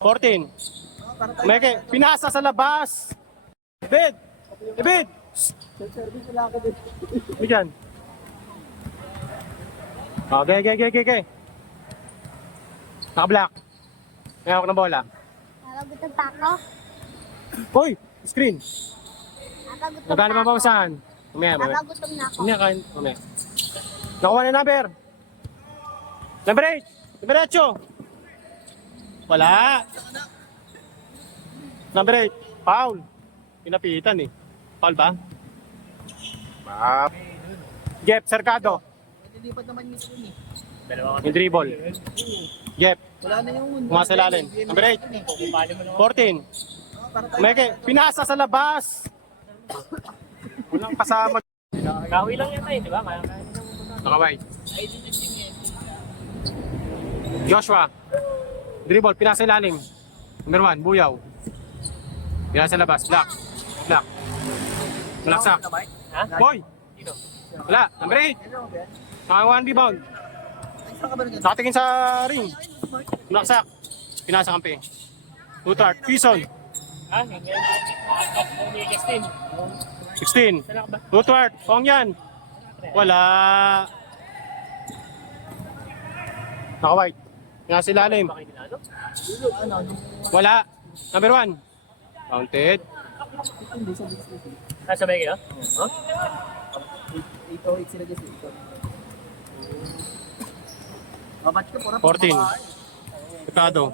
14. Meke, pinasa sa labas. Ibid! Ibid! Bigyan. Okay. Naka-black. May hawak ng bola. Nakagutom pa ako. Hoy! Screen! Nakagutom Magkano pa pa ako. saan? Mamaya. Nakagutom na ako. Mamaya kain. Mamaya. Nakuha na number. Number 8. Number 8. Wala. Number 8. Foul. Pinapitan eh. Foul ba? Map. Jep, Cercado. Nilipad naman yung screen eh. Yung dribble. Jep. Wala na yung... Umasalalin. Number 8. 14. Meke, pinasa sa labas. Walang kasama. Kahoy lang yata eh, di ba? Nakaway. Joshua. Dribble, pinasa ilalim. Number 1, Buyaw. Pinasa sa labas. Black. Malaksak. Ha? Boy! Wala. Number 8. Naka 1 rebound. Nakatingin sa ring. Malaksak. Pinasa kampi. Tutart. Pison. Ha? Yung 16. Tutart. Pong yan. Wala. Naka-white. Pinasa sa ilalim. Wala. Number 1. Counted. Sabay kayo? Huh? 8-8 sila guys. Babat ka, pura 14. Pekado.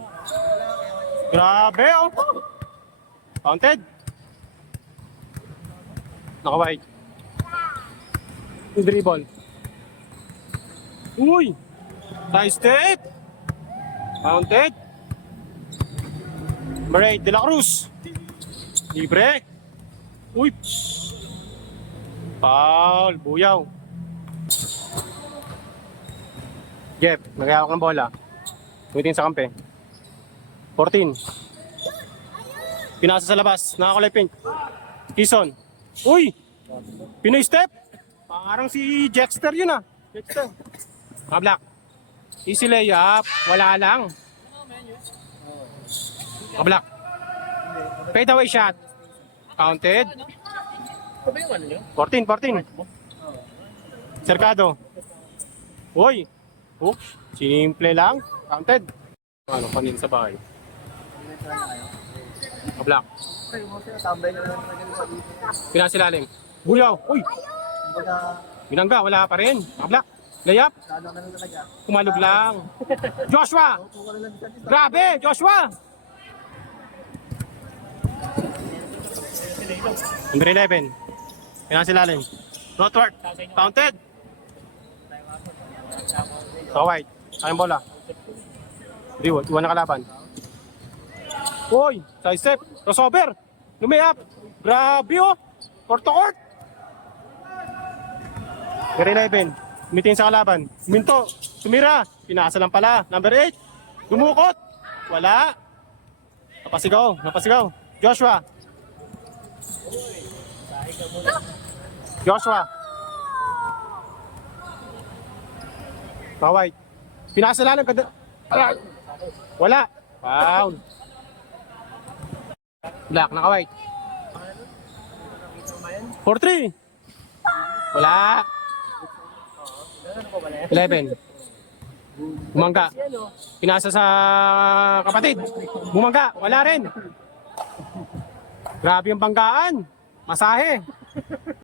Grabe, oh. Counted. Naka-white. Dribble. Uy! Side step. Counted. Murray de la Cruz. Libre. Uy! Foul. Buyaw. Jeff, nagayawak ng bola. Tumitingin sa kampe. 14. Pinasa sa labas. Nakakulay pink. Kison. Uy! Pinoy step. Parang si Jexter yun ah. Jexter. Black. Easy layup. Wala lang. Black. Fade away shot. Counted. 14. Cercado. Uy. Hook. Simple lang. Counted. Ano, panin sa bahay. Black. Tambay na lang sa dito. Pinasilalim. Buyaw. Uy. Kumbaga, Binangga. Wala pa rin. Black. Layup. lalo na lang talaga. Kumalog lang. Joshua. Grabe. Joshua. Number 11. Pinasilalim. Northward. Counted. So white. Ayun bola. Iwan na kalaban. Uy! Side step. Crossover. Lumayap. Grabe oh. Court to court. Number 11. Tumitingin sa kalaban. Minto. Tumira. Pinasa lang pala. Number 8. Dumukot. Wala. Napasigaw. Joshua. Kaway. Pinasa lang. Wala. Foul. Black, naka-white. 4-3. Wala. 11. Bumangga. Pinasa sa kapatid. Bumangga. Wala rin. Grabe yung banggaan. Masahe.